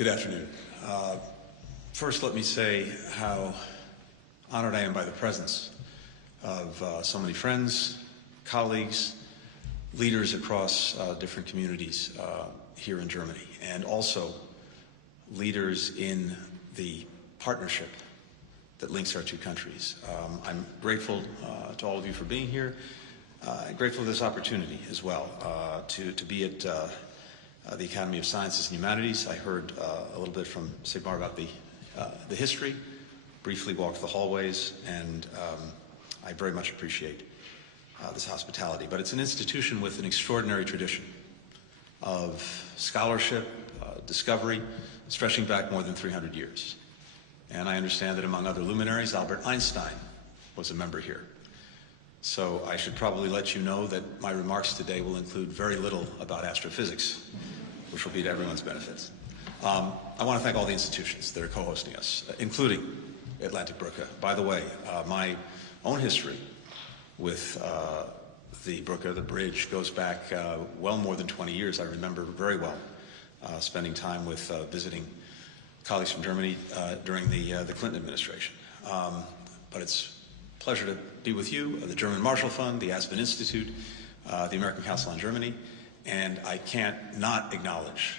Good afternoon. First, let me say how honored I am by the presence of so many friends, colleagues, leaders across different communities here in Germany, and also leaders in the partnership that links our two countries. I'm grateful to all of you for being here, and grateful for this opportunity as well to be at the Academy of Sciences and Humanities. I heard a little bit from Sigmar about the history, briefly walked the hallways, and I very much appreciate this hospitality. But it's an institution with an extraordinary tradition of scholarship, discovery, stretching back more than 300 years. And I understand that among other luminaries, Albert Einstein was a member here. So I should probably let you know that my remarks today will include very little about astrophysics, which will be to everyone's benefit. I want to thank all the institutions that are co-hosting us, including Atlantic Brücke. By the way, my own history with the Brücke, the bridge, goes back well more than 20 years. I remember very well spending time with visiting colleagues from Germany during the Clinton administration. But it's a pleasure to be with you, the German Marshall Fund, the Aspen Institute, the American Council on Germany, and I can't not acknowledge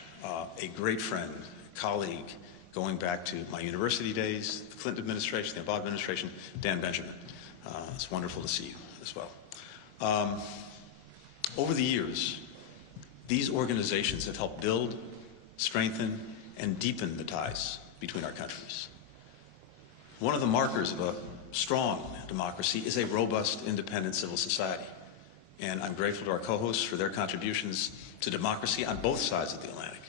a great friend, colleague, going back to my university days, the Clinton administration, the Obama administration, Dan Benjamin. It's wonderful to see you as well. Over the years, these organizations have helped build, strengthen, and deepen the ties between our countries. One of the markers of a strong democracy is a robust, independent civil society. And I'm grateful to our co-hosts for their contributions to democracy on both sides of the Atlantic,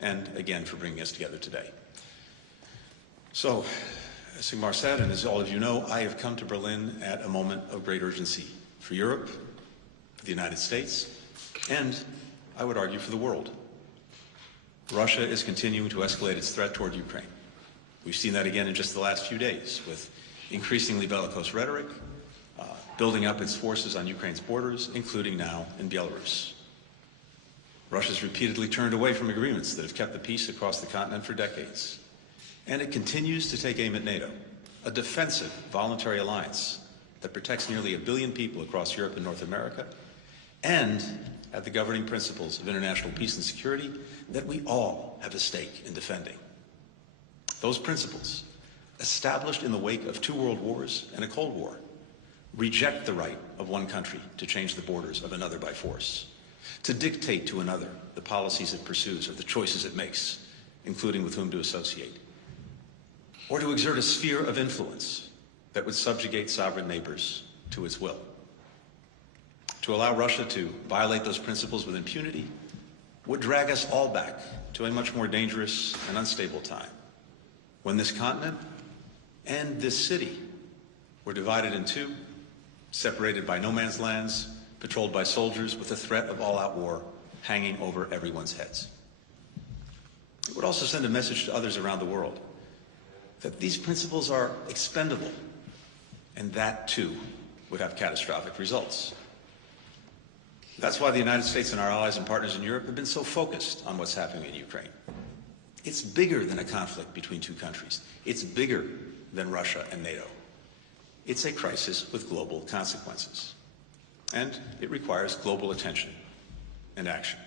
and again for bringing us together today. So, as Sigmar said, and as all of you know, I have come to Berlin at a moment of great urgency for Europe, for the United States, and I would argue for the world. Russia is continuing to escalate its threat toward Ukraine. We've seen that again in just the last few days with increasingly bellicose rhetoric, building up its forces on Ukraine's borders, including now in Belarus. Russia's repeatedly turned away from agreements that have kept the peace across the continent for decades. And it continues to take aim at NATO, a defensive, voluntary alliance that protects nearly 1 billion people across Europe and North America, and at the governing principles of international peace and security that we all have a stake in defending. Those principles, established in the wake of 2 world wars and a Cold War, reject the right of one country to change the borders of another by force, to dictate to another the policies it pursues or the choices it makes, including with whom to associate, or to exert a sphere of influence that would subjugate sovereign neighbors to its will. To allow Russia to violate those principles with impunity would drag us all back to a much more dangerous and unstable time, when this continent and this city were divided in two, separated by no man's lands, patrolled by soldiers with the threat of all-out war hanging over everyone's heads. It would also send a message to others around the world that these principles are expendable, and that too would have catastrophic results. That's why the United States and our allies and partners in Europe have been so focused on what's happening in Ukraine. It's bigger than a conflict between two countries. It's bigger than Russia and NATO. It's a crisis with global consequences, and it requires global attention and action.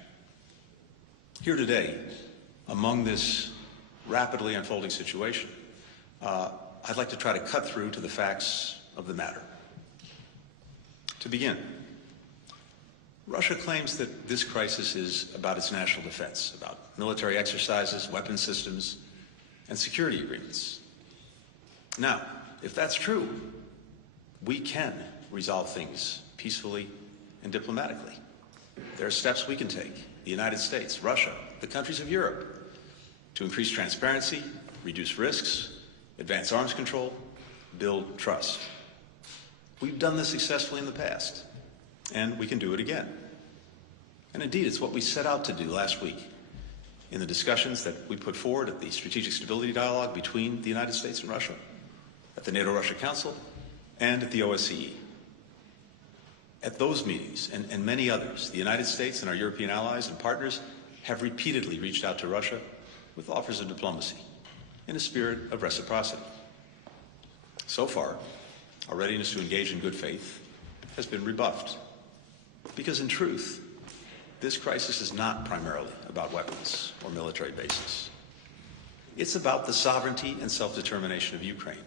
Here today, among this rapidly unfolding situation, I'd like to try to cut through to the facts of the matter. To begin, Russia claims that this crisis is about its national defense, about military exercises, weapon systems, and security agreements. Now, if that's true, we can resolve things peacefully and diplomatically. There are steps we can take, the United States, Russia, the countries of Europe, to increase transparency, reduce risks, advance arms control, build trust. We've done this successfully in the past, and we can do it again. And indeed, it's what we set out to do last week in the discussions that we put forward at the Strategic Stability Dialogue between the United States and Russia, at the NATO-Russia Council, and at the OSCE. At those meetings, and many others, the United States and our European allies and partners have repeatedly reached out to Russia with offers of diplomacy in a spirit of reciprocity. So far, our readiness to engage in good faith has been rebuffed, because in truth, this crisis is not primarily about weapons or military bases. It's about the sovereignty and self-determination of Ukraine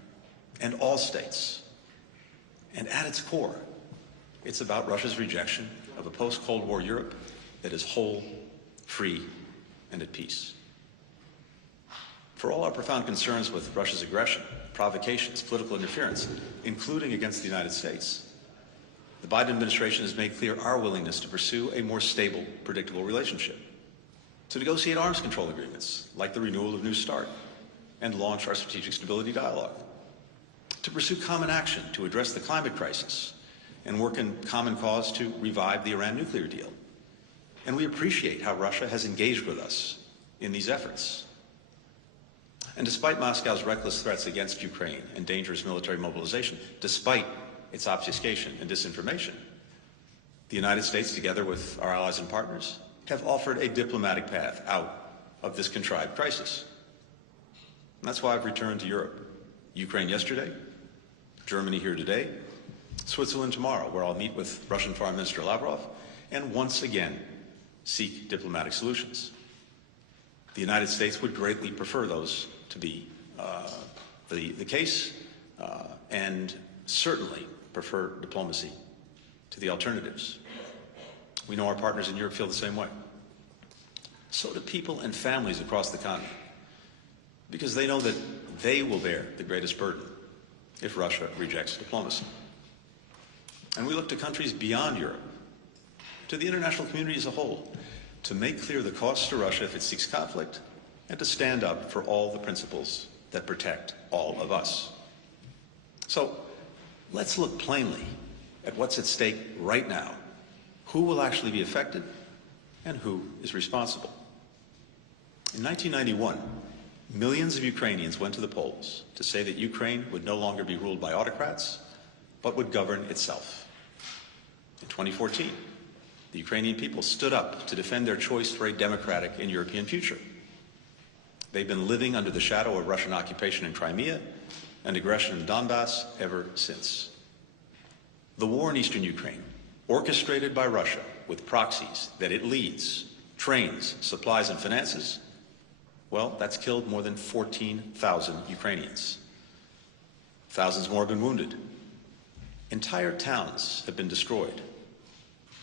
and all states. And at its core, it's about Russia's rejection of a post-Cold War Europe that is whole, free, and at peace. For all our profound concerns with Russia's aggression, provocations, political interference, including against the United States, the Biden administration has made clear our willingness to pursue a more stable, predictable relationship, to negotiate arms control agreements, like the renewal of New START, and launch our strategic stability dialogue, to pursue common action to address the climate crisis, and work in common cause to revive the Iran nuclear deal. And we appreciate how Russia has engaged with us in these efforts. And despite Moscow's reckless threats against Ukraine and dangerous military mobilization, despite its obfuscation and disinformation, the United States, together with our allies and partners, have offered a diplomatic path out of this contrived crisis. And that's why I've returned to Europe. Ukraine yesterday, Germany here today, Switzerland tomorrow, where I'll meet with Russian Foreign Minister Lavrov and once again seek diplomatic solutions. The United States would greatly prefer those to be the case, and certainly prefer diplomacy to the alternatives. We know our partners in Europe feel the same way. So do people and families across the continent, because they know that they will bear the greatest burden if Russia rejects diplomacy. And we look to countries beyond Europe, to the international community as a whole, to make clear the costs to Russia if it seeks conflict, and to stand up for all the principles that protect all of us. So let's look plainly at what's at stake right now, who will actually be affected, and who is responsible. In 1991, millions of Ukrainians went to the polls to say that Ukraine would no longer be ruled by autocrats, but would govern itself. In 2014, the Ukrainian people stood up to defend their choice for a democratic and European future. They've been living under the shadow of Russian occupation in Crimea and aggression in Donbass ever since. The war in eastern Ukraine, orchestrated by Russia with proxies that it leads, trains, supplies, and finances, well, that's killed more than 14,000 Ukrainians. Thousands more have been wounded. Entire towns have been destroyed.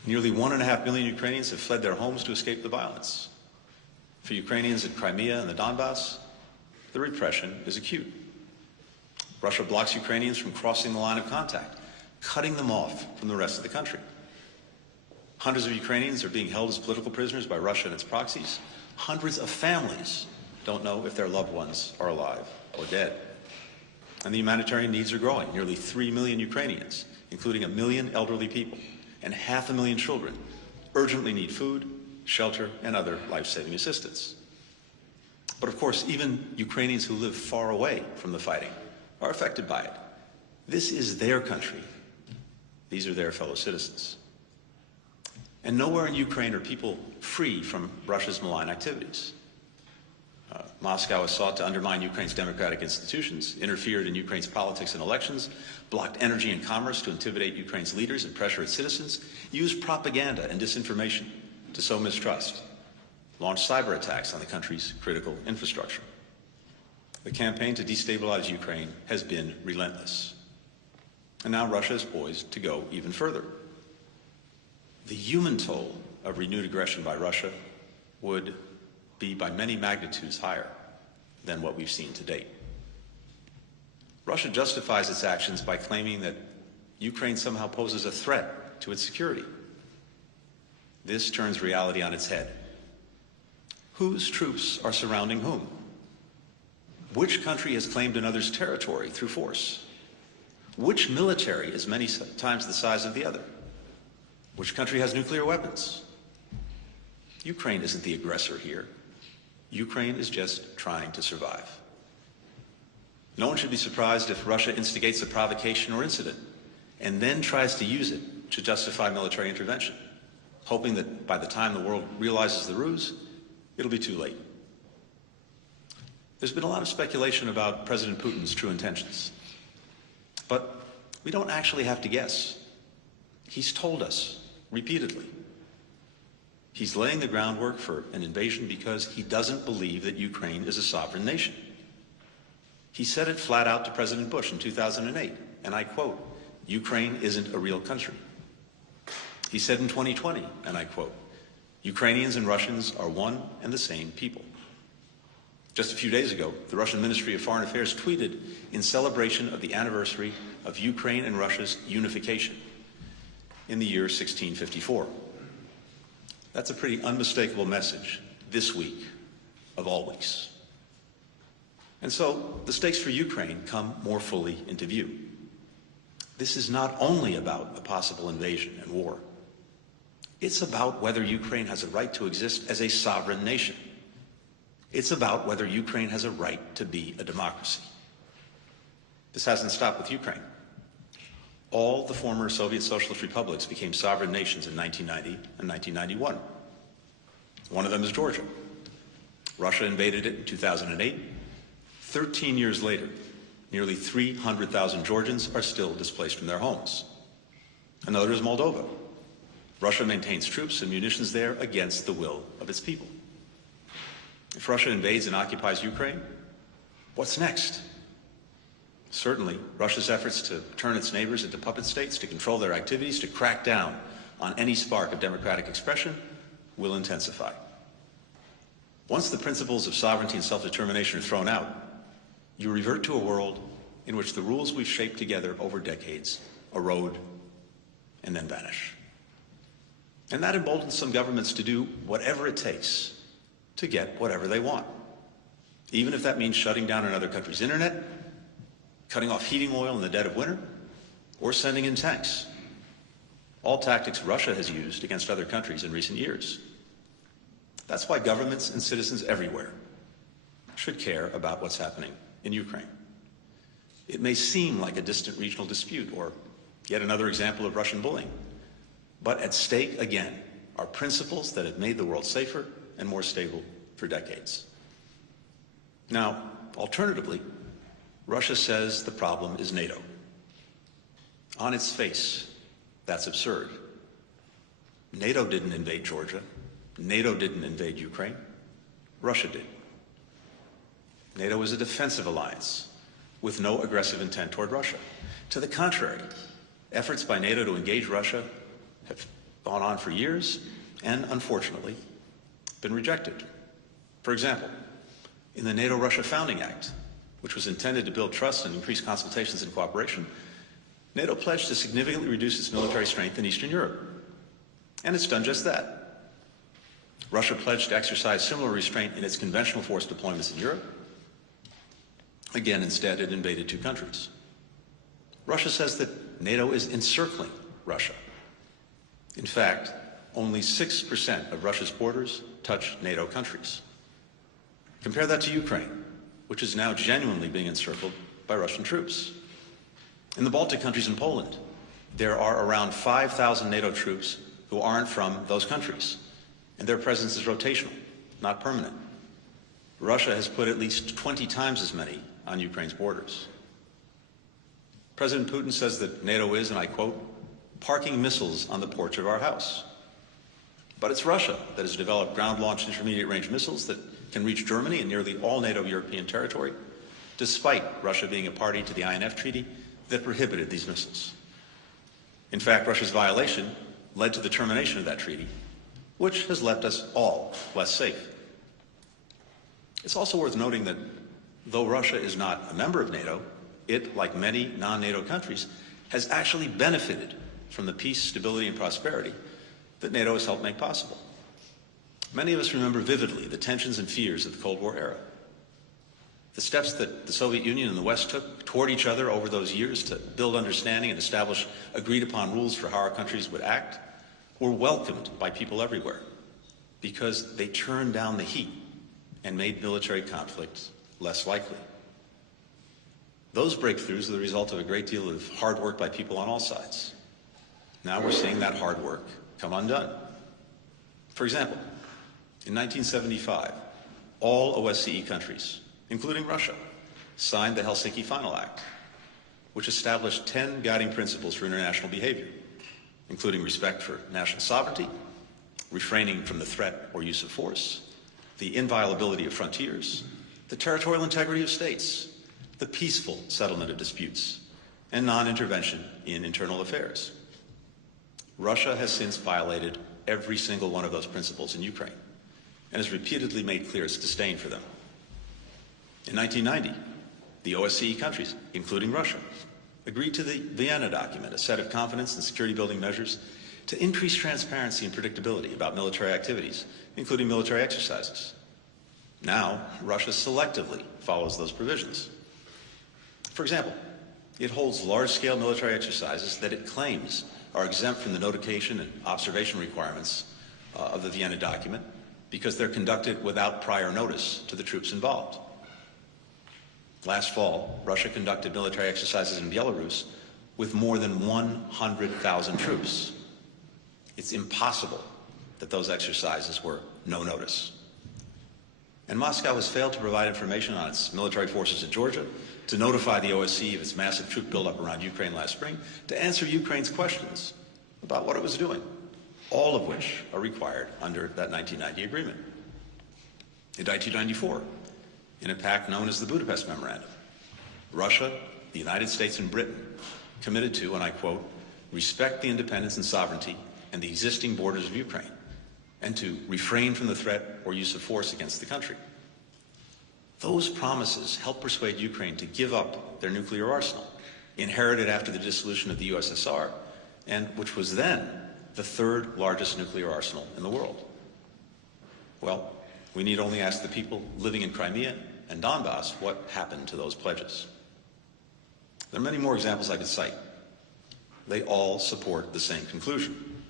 Nearly 1.5 million Ukrainians have fled their homes to escape the violence. For Ukrainians in Crimea and the Donbass, the repression is acute. Russia blocks Ukrainians from crossing the line of contact, cutting them off from the rest of the country. Hundreds of Ukrainians are being held as political prisoners by Russia and its proxies. Hundreds of families don't know if their loved ones are alive or dead. And the humanitarian needs are growing. Nearly 3 million Ukrainians, including 1 million elderly people and 500,000 children, urgently need food, shelter, and other life-saving assistance. But of course, even Ukrainians who live far away from the fighting are affected by it. This is their country. These are their fellow citizens. And nowhere in Ukraine are people free from Russia's malign activities. Moscow has sought to undermine Ukraine's democratic institutions, interfered in Ukraine's politics and elections, blocked energy and commerce to intimidate Ukraine's leaders and pressure its citizens, used propaganda and disinformation to sow mistrust, launched cyber attacks on the country's critical infrastructure. The campaign to destabilize Ukraine has been relentless. And now Russia is poised to go even further. The human toll of renewed aggression by Russia would be by many magnitudes higher than what we've seen to date. Russia justifies its actions by claiming that Ukraine somehow poses a threat to its security. This turns reality on its head. Whose troops are surrounding whom? Which country has claimed another's territory through force? Which military is many times the size of the other? Which country has nuclear weapons? Ukraine isn't the aggressor here. Ukraine is just trying to survive. No one should be surprised if Russia instigates a provocation or incident and then tries to use it to justify military intervention, hoping that by the time the world realizes the ruse, it'll be too late. There's been a lot of speculation about President Putin's true intentions. But we don't actually have to guess. He's told us repeatedly. He's laying the groundwork for an invasion because he doesn't believe that Ukraine is a sovereign nation. He said it flat out to President Bush in 2008, and I quote, "Ukraine isn't a real country." He said in 2020, and I quote, "Ukrainians and Russians are one and the same people." Just a few days ago, the Russian Ministry of Foreign Affairs tweeted in celebration of the anniversary of Ukraine and Russia's unification in the year 1654. That's a pretty unmistakable message this week of all weeks. And so the stakes for Ukraine come more fully into view. This is not only about a possible invasion and war. It's about whether Ukraine has a right to exist as a sovereign nation. It's about whether Ukraine has a right to be a democracy. This hasn't stopped with Ukraine. All the former Soviet socialist republics became sovereign nations in 1990 and 1991. One of them is Georgia. Russia invaded it in 2008. 13 years later, nearly 300,000 Georgians are still displaced from their homes. Another is Moldova. Russia maintains troops and munitions there against the will of its people. If Russia invades and occupies Ukraine, what's next? Certainly, Russia's efforts to turn its neighbors into puppet states, to control their activities, to crack down on any spark of democratic expression will intensify. Once the principles of sovereignty and self-determination are thrown out, you revert to a world in which the rules we've shaped together over decades erode and then vanish. And that emboldens some governments to do whatever it takes to get whatever they want, even if that means shutting down another country's internet, cutting off heating oil in the dead of winter, or sending in tanks. All tactics Russia has used against other countries in recent years. That's why governments and citizens everywhere should care about what's happening in Ukraine. It may seem like a distant regional dispute or yet another example of Russian bullying, but at stake again are principles that have made the world safer and more stable for decades. Now, alternatively, Russia says the problem is NATO. On its face, that's absurd. NATO didn't invade Georgia. NATO didn't invade Ukraine. Russia did. NATO is a defensive alliance with no aggressive intent toward Russia. To the contrary, efforts by NATO to engage Russia have gone on for years and, unfortunately, been rejected. For example, in the NATO-Russia Founding Act, which was intended to build trust and increase consultations and cooperation, NATO pledged to significantly reduce its military strength in Eastern Europe. And it's done just that. Russia pledged to exercise similar restraint in its conventional force deployments in Europe. Again, instead, it invaded two countries. Russia says that NATO is encircling Russia. In fact, only 6% of Russia's borders touch NATO countries. Compare that to Ukraine, which is now genuinely being encircled by Russian troops. In the Baltic countries and Poland, there are around 5,000 NATO troops who aren't from those countries, and their presence is rotational, not permanent. Russia has put at least 20 times as many on Ukraine's borders. President Putin says that NATO is, and I quote, "parking missiles on the porch of our house." But it's Russia that has developed ground-launched intermediate-range missiles that can reach Germany and nearly all NATO European territory, despite Russia being a party to the INF Treaty that prohibited these missiles. In fact, Russia's violation led to the termination of that treaty, which has left us all less safe. It's also worth noting that though Russia is not a member of NATO, it, like many non-NATO countries, has actually benefited from the peace, stability, and prosperity that NATO has helped make possible. Many of us remember vividly the tensions and fears of the Cold War era. The steps that the Soviet Union and the West took toward each other over those years to build understanding and establish agreed-upon rules for how our countries would act were welcomed by people everywhere because they turned down the heat and made military conflict less likely. Those breakthroughs are the result of a great deal of hard work by people on all sides. Now we're seeing that hard work come undone. For example, in 1975, all OSCE countries including Russia, signed the Helsinki Final Act, which established 10 guiding principles for international behavior, including respect for national sovereignty, refraining from the threat or use of force, the inviolability of frontiers, the territorial integrity of states, the peaceful settlement of disputes, and non-intervention in internal affairs. Russia has since violated every single one of those principles in Ukraine and has repeatedly made clear its disdain for them. In 1990, the OSCE countries, including Russia, agreed to the Vienna document, a set of confidence and security-building measures to increase transparency and predictability about military activities, including military exercises. Now, Russia selectively follows those provisions. For example, it holds large-scale military exercises that it claims are exempt from the notification and observation requirements of the Vienna document because they're conducted without prior notice to the troops involved. Last fall, Russia conducted military exercises in Belarus with more than 100,000 troops. It's impossible that those exercises were no notice. And Moscow has failed to provide information on its military forces in Georgia, to notify the OSCE of its massive troop buildup around Ukraine last spring, to answer Ukraine's questions about what it was doing, all of which are required under that 1990 agreement. In 1994, in a pact known as the Budapest Memorandum, Russia, the United States, and Britain committed to, and I quote, respect the independence and sovereignty and the existing borders of Ukraine, and to refrain from the threat or use of force against the country. Those promises helped persuade Ukraine to give up their nuclear arsenal, inherited after the dissolution of the USSR, and which was then the third largest nuclear arsenal in the world. Well, we need only ask the people living in Crimea and Donbass what happened to those pledges. There are many more examples I could cite. They all support the same conclusion.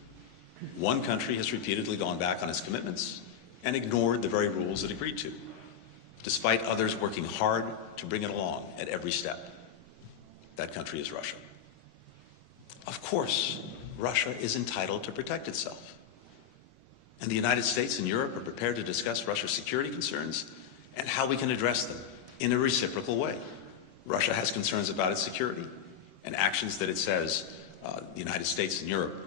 One country has repeatedly gone back on its commitments and ignored the very rules it agreed to, despite others working hard to bring it along at every step. That country is Russia. Of course, Russia is entitled to protect itself. And the United States and Europe are prepared to discuss Russia's security concerns and how we can address them in a reciprocal way. Russia has concerns about its security and actions that it says the United States and Europe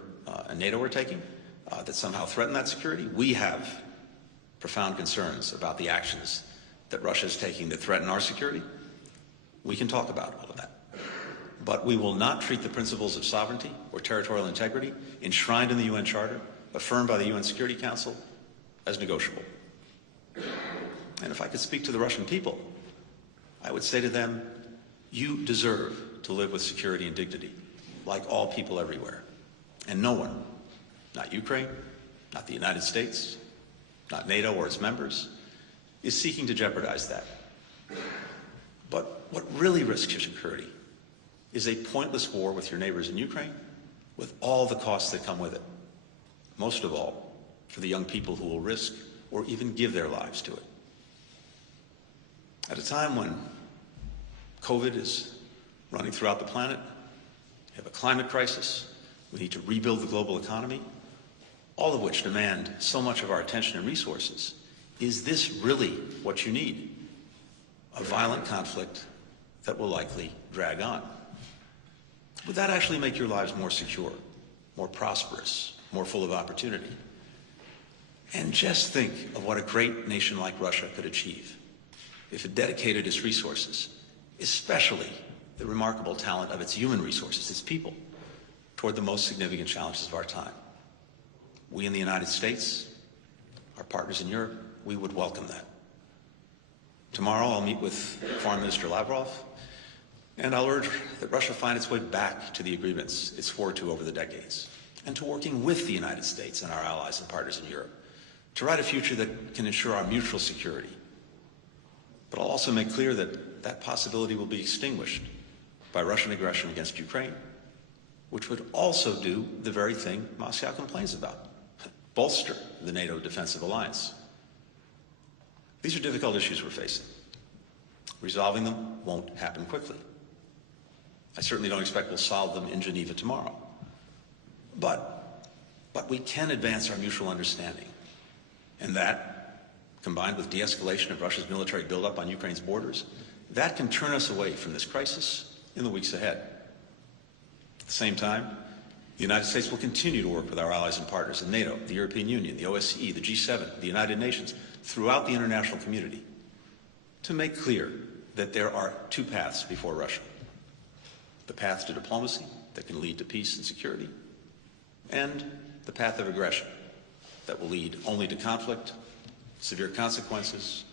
and NATO are taking that somehow threaten that security. We have profound concerns about the actions that Russia is taking that threaten our security. We can talk about all of that. But we will not treat the principles of sovereignty or territorial integrity enshrined in the UN Charter, affirmed by the UN Security Council, as negotiable. And if I could speak to the Russian people, I would say to them, you deserve to live with security and dignity, like all people everywhere. And no one, not Ukraine, not the United States, not NATO or its members, is seeking to jeopardize that. But what really risks your security is a pointless war with your neighbors in Ukraine, with all the costs that come with it. Most of all, for the young people who will risk or even give their lives to it. At a time when COVID is running throughout the planet, we have a climate crisis, we need to rebuild the global economy, all of which demand so much of our attention and resources. Is this really what you need? A violent conflict that will likely drag on. Would that actually make your lives more secure, more prosperous, more full of opportunity? And just think of what a great nation like Russia could achieve if it dedicated its resources, especially the remarkable talent of its human resources, its people, toward the most significant challenges of our time. We in the United States, our partners in Europe, we would welcome that. Tomorrow I'll meet with Foreign Minister Lavrov, and I'll urge that Russia find its way back to the agreements it swore to over the decades, and to working with the United States and our allies and partners in Europe to write a future that can ensure our mutual security. But I'll also make clear that that possibility will be extinguished by Russian aggression against Ukraine, which would also do the very thing Moscow complains about, bolster the NATO defensive alliance. These are difficult issues we're facing. Resolving them won't happen quickly. I certainly don't expect we'll solve them in Geneva tomorrow. But we can advance our mutual understanding. And that, combined with de-escalation of Russia's military buildup on Ukraine's borders, that can turn us away from this crisis in the weeks ahead. At the same time, the United States will continue to work with our allies and partners in NATO, the European Union, the OSCE, the G7, the United Nations, throughout the international community, to make clear that there are two paths before Russia: the path to diplomacy that can lead to peace and security, and the path of aggression that will lead only to conflict, severe consequences,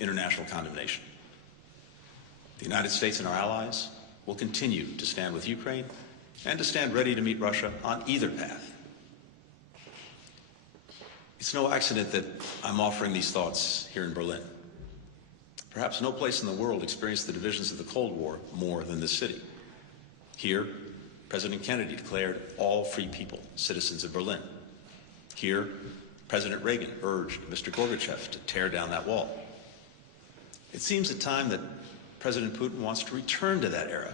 international condemnation. The United States and our allies will continue to stand with Ukraine and to stand ready to meet Russia on either path. It's no accident that I'm offering these thoughts here in Berlin. Perhaps no place in the world experienced the divisions of the Cold War more than this city. Here, President Kennedy declared all free people citizens of Berlin. Here, President Reagan urged Mr. Gorbachev to tear down that wall. It seems at time that President Putin wants to return to that era.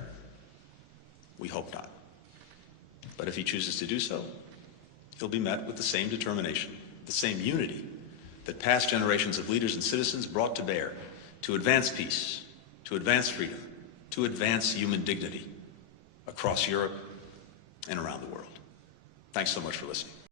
We hope not. But if he chooses to do so, he'll be met with the same determination, the same unity that past generations of leaders and citizens brought to bear to advance peace, to advance freedom, to advance human dignity across Europe and around the world. Thanks so much for listening.